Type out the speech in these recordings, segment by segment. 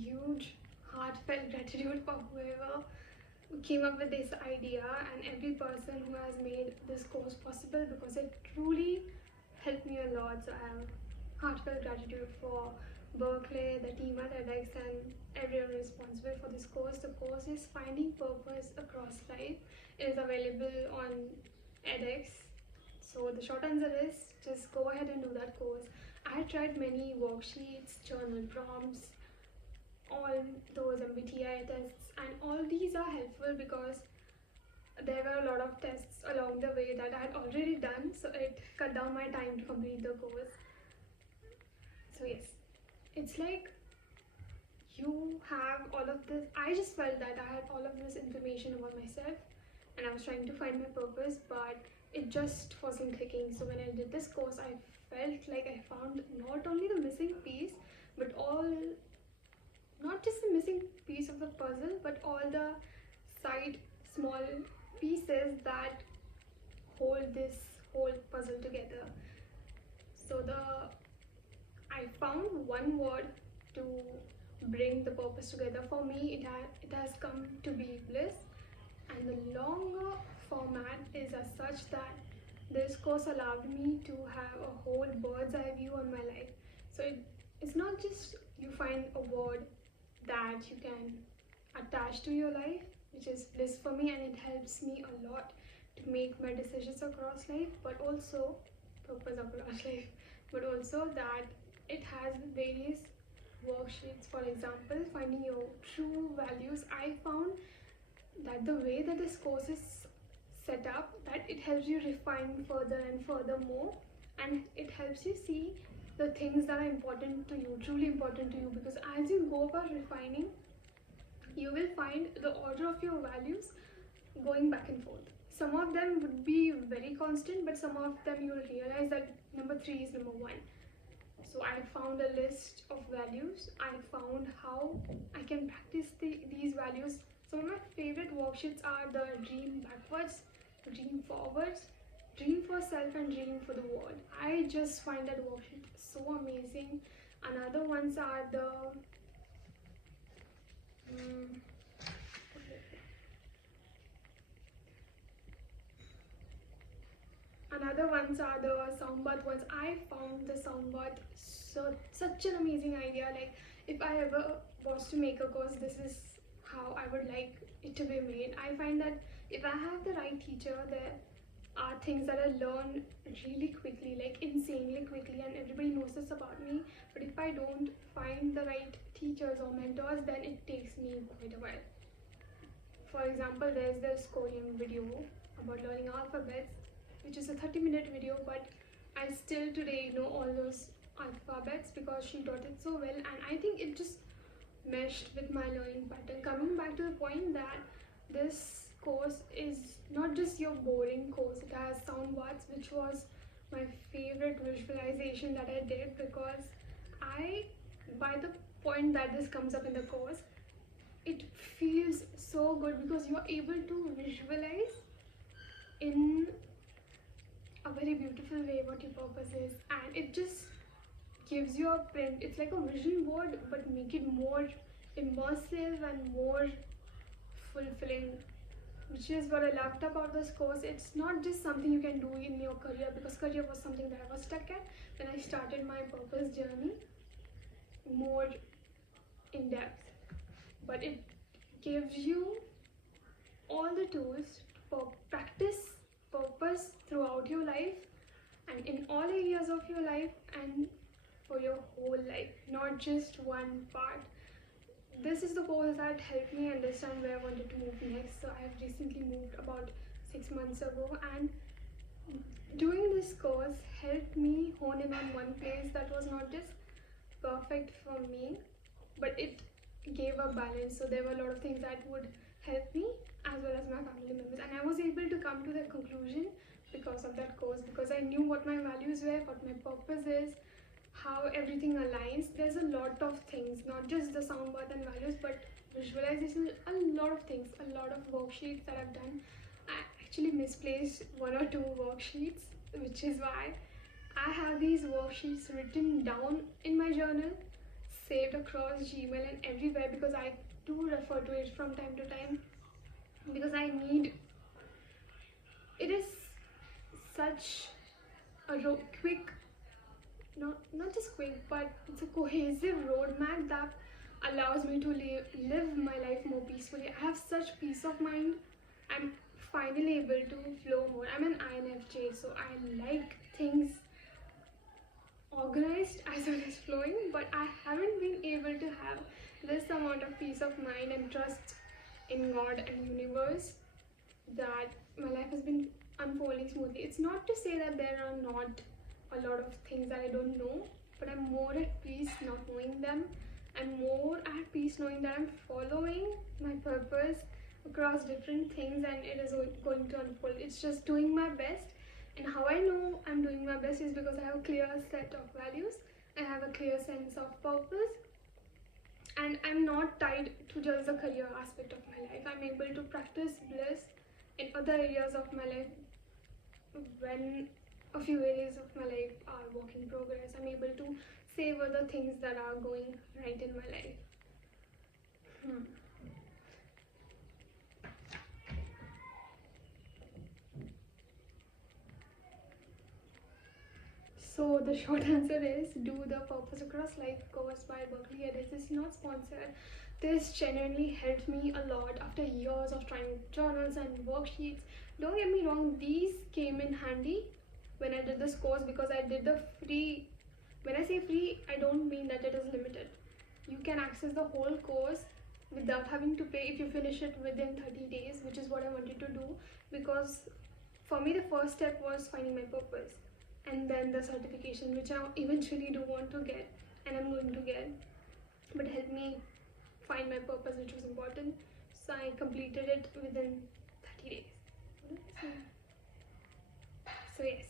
huge heartfelt gratitude for whoever came up with this idea and every person who has made this course possible, because it truly helped me a lot. So I have heartfelt gratitude for Berkeley, the team at edX, and everyone responsible for this course. The course is Finding Purpose Across Life. It is available on edX. So the short answer is just go ahead and do that course. I had tried many worksheets, journal prompts, all those MBTI tests, and all these are helpful because there were a lot of tests along the way that I had already done, so it cut down my time to complete the course. So yes, it's like you have all of this. I just felt that I had all of this information about myself and I was trying to find my purpose, but it just wasn't clicking. So when I did this course, I felt like I found not only the missing piece, but not just the missing piece of the puzzle, but all the side small pieces that hold this whole puzzle together. So I found one word to bring the purpose together. For me, it has come to be bliss, and the longer format is as such that this course allowed me to have a whole bird's eye view on my life. So it's not just you find a word that you can attach to your life, which is bliss for me, and it helps me a lot to make my decisions across life, but also purpose across life, but also that it has various worksheets. For example, finding your true values. I found that the way that this course is set up, that it helps you refine further and further more, and it helps you see the things that are important to you, truly important to you, because as you go about refining, you will find the order of your values going back and forth. Some of them would be very constant, but some of them you will realize that number 3 is number 1. So I found a list of values. I found how I can practice these values. Some of my favorite worksheets are the dream backwards, dream forwards, dream for self, and dream for the world. I just find that worksheet so amazing. Another ones are the soundbath ones. I found the soundbath such an amazing idea. Like, if I ever was to make a course, this is how I would like it to be made. I find that if I have the right teacher, there are things that I learn really quickly, like insanely quickly, and everybody knows this about me. But if I don't find the right teachers or mentors, then it takes me quite a while. For example, there's this Korean video about learning alphabets, which is a 30-minute video, but I still today know all those alphabets because she taught it so well, and I think it just meshed with my learning pattern. Coming back to the point that this course is not just your boring course, it has soundbaths, which was my favorite visualization that I did, because by the point that this comes up in the course, it feels so good because you are able to visualize in a very beautiful way what your purpose is, and it just gives you a print. It's like a vision board, but make it more immersive and more fulfilling, which is what I loved about this course. It's not just something you can do in your career, because career was something that I was stuck at. Then I started my purpose journey more in depth, but it gives you all the tools for practice purpose throughout your life and in all areas of your life and for your whole life, not just one part. This is the course that helped me understand where I wanted to move next. So I have recently moved about 6 months ago, and doing this course helped me hone in on one place that was not just perfect for me, but it gave a balance. So there were a lot of things that would help me as well as my family members, and I was able to come to that conclusion because of that course, because I knew what my values were, what my purpose is, how everything aligns. There's a lot of things, not just the soundbath and values, but visualization, a lot of things, a lot of worksheets that I've done. I actually misplaced 1 or 2 worksheets, which is why I have these worksheets written down in my journal. saved across Gmail and everywhere because I do refer to it from time to time because I need it is such a quick, not just quick, but it's a cohesive roadmap that allows me to live my life more peacefully. I have such peace of mind. I'm finally able to flow more. I'm an INFJ, so I like things organized as well as flowing, but I haven't been able to have this amount of peace of mind and trust in God and universe that my life has been unfolding smoothly. It's not to say that there are not a lot of things that I don't know, but I'm more at peace not knowing them. I'm more at peace knowing that I'm following my purpose across different things and it is going to unfold. It's just doing my best. And how I know I'm doing my best is because I have a clear set of values, I have a clear sense of purpose, and I'm not tied to just the career aspect of my life. I'm able to practice bliss in other areas of my life when a few areas of my life are work in progress. I'm able to savor the things that are going right in my life. So the short answer is do the Purpose Across Life course by Berkeley. This is not sponsored. This genuinely helped me a lot after years of trying journals and worksheets. Don't get me wrong, these came in handy when I did this course because I did the free. When I say free, I don't mean that it is limited. You can access the whole course without having to pay if you finish it within 30 days, which is what I wanted to do, because for me the first step was finding my purpose and then the certification, which I eventually do want to get and I'm going to get, but help me find my purpose, which was important. So I completed it within 30 days. So yes,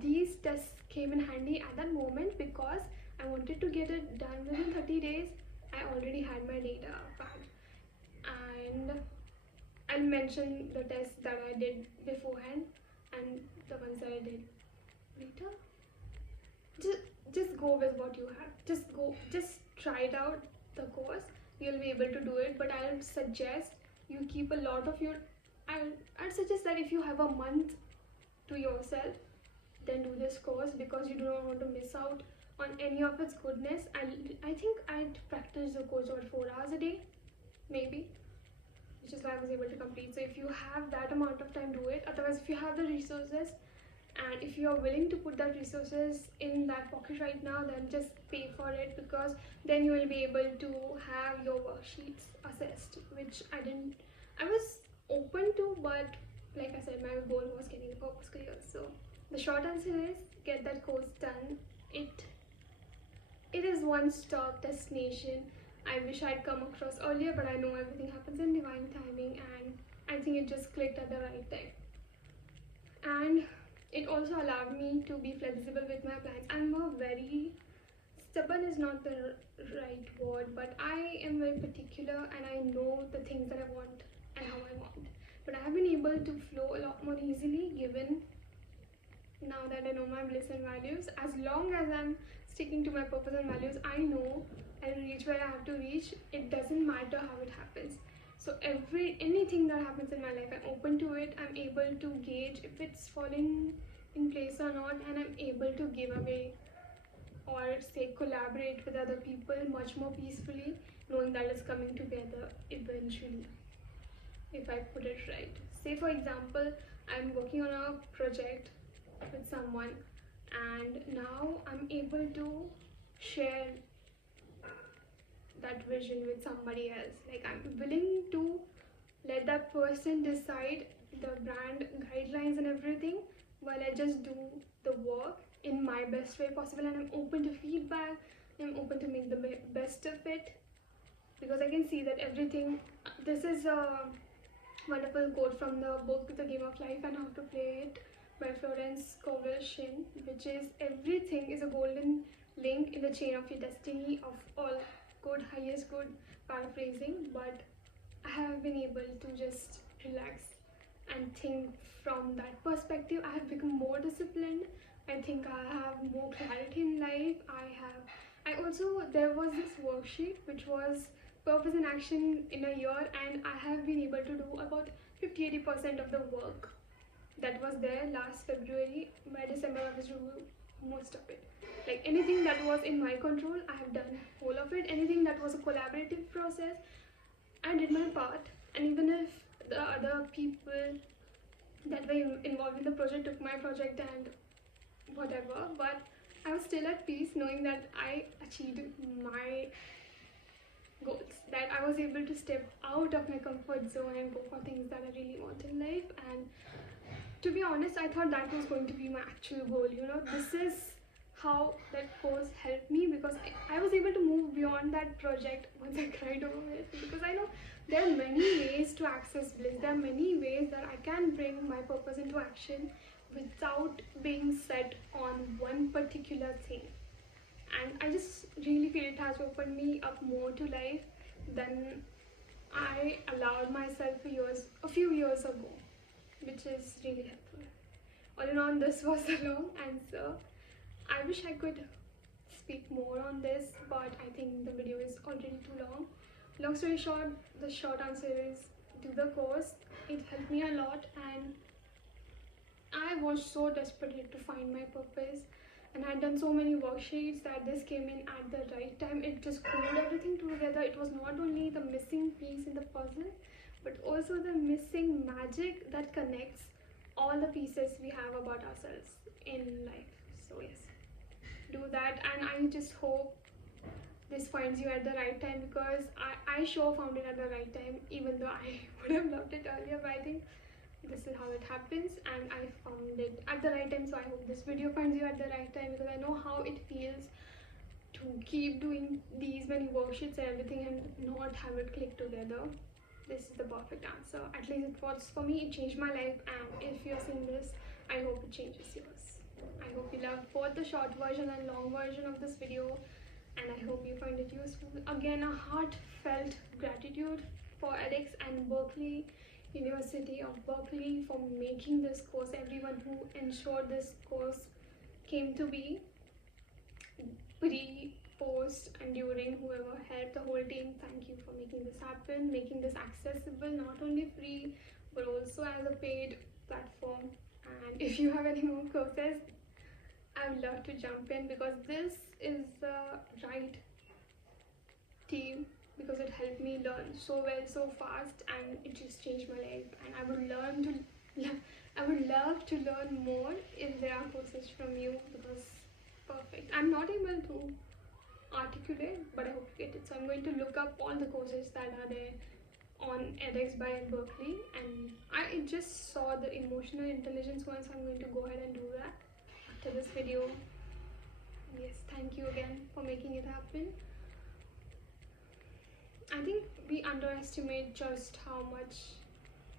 these tests came in handy at that moment because I wanted to get it done within 30 days. I already had my data back, and I'll mention the tests that I did beforehand and the ones that I did later. Just go with what you have. Just try it out, the course. You'll be able to do it, but I'll suggest you keep a lot of your I'd suggest that if you have a month to yourself, then do this course because you do not want to miss out on any of its goodness. I think I'd practice the course over 4 hours a day, maybe, which is why I was able to complete. So if you have that amount of time, do it. Otherwise, if you have the resources and if you are willing to put that resources in that pocket right now, then just pay for it, because then you will be able to have your worksheets assessed, which I was open to, but like I said, my goal was getting the purpose clear. So the short answer is get that course done. It is one stop destination. I wish I'd come across earlier, but I know everything happens in divine timing, and I think it just clicked at the right time. And it also allowed me to be flexible with my plans. I'm a very stubborn is not the right word, but I am very particular and I know the things that I want and how I want. But I have been able to flow a lot more easily given now that I know my bliss and values. As long as I'm sticking to my purpose and values, I know I'll reach where I have to reach. It doesn't matter how it happens. So anything that happens in my life, I'm open to it. I'm able to gauge if it's falling in place or not, and I'm able to give away or say collaborate with other people much more peacefully, knowing that it's coming together eventually, if I put it right. Say for example, I'm working on a project with someone and now I'm able to share that vision with somebody else. Like, I'm willing to let that person decide the brand guidelines and everything while I just do the work in my best way possible, and I'm open to feedback. I'm open to make the best of it, because I can see that everything. This is a wonderful quote from the book The Game of Life and How to Play It by Florence Scovel Shinn, which is everything is a golden link in the chain of your destiny of all good, highest good, paraphrasing, but I have been able to just relax and think from that perspective. I have become more disciplined. I think I have more clarity in life. I have There was this worksheet which was purpose in action in a year, and I have been able to do about 50-80% of the work that was there last February. By December I was doing most of it. Like anything that was in my control, I have done whole of it. Anything that was a collaborative process, I did my part. And even if the other people that were involved in the project took my project and whatever, but I was still at peace knowing that I achieved my goals, that I was able to step out of my comfort zone and go for things that I really want in life. And to be honest, I thought that was going to be my actual goal. This is how that course helped me, because I was able to move beyond that project once I cried over it, because I know there are many ways to access bliss. There are many ways that I can bring my purpose into action without being set on one particular thing. And I just really feel it has opened me up more to life than I allowed myself a few years ago, which is really helpful. All in all, this was a long answer. I wish I could speak more on this, but I think the video is already too long. Long story short, the short answer is do the course. It helped me a lot, and I was so desperate to find my purpose, and I had done so many worksheets that this came in at the right time. It just glued everything together. It was not only the missing piece in the puzzle, but also the missing magic that connects all the pieces we have about ourselves in life. So yes, do that, and I just hope this finds you at the right time, because I sure found it at the right time, even though I would have loved it earlier. But I think this is how it happens, and I found it at the right time. So I hope this video finds you at the right time, because I know how it feels to keep doing these many worksheets and everything and not have it click together. This is the perfect answer. At least it was for me. It changed my life, and if you're seeing this, I hope it changes yours. I hope you loved both the short version and long version of this video, and I hope you find it useful. Again, a heartfelt gratitude for Alex and Berkeley, University of Berkeley, for making this course. Everyone who ensured this course came to be, pre, post, and during, whoever helped, the whole team. Thank you for making this happen, making this accessible, not only free but also as a paid platform. And if you have any more courses, I would love to jump in, because this is the right team, because it helped me learn so well, so fast, and it just changed my life. And I would love to learn more if there are courses from you, because perfect. I'm not able to articulate, but I hope you get it. So I'm going to look up all the courses that are there on edX by Berkeley, and I just saw the emotional intelligence one, so I'm going to go ahead and do that after this video. Yes, thank you again for making it happen. I think we underestimate just how much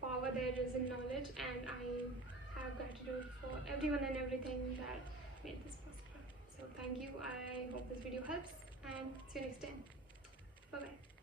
power there is in knowledge, and I have gratitude for everyone and everything that made this possible. So thank you. I hope this video helps, and see you next time. Bye bye.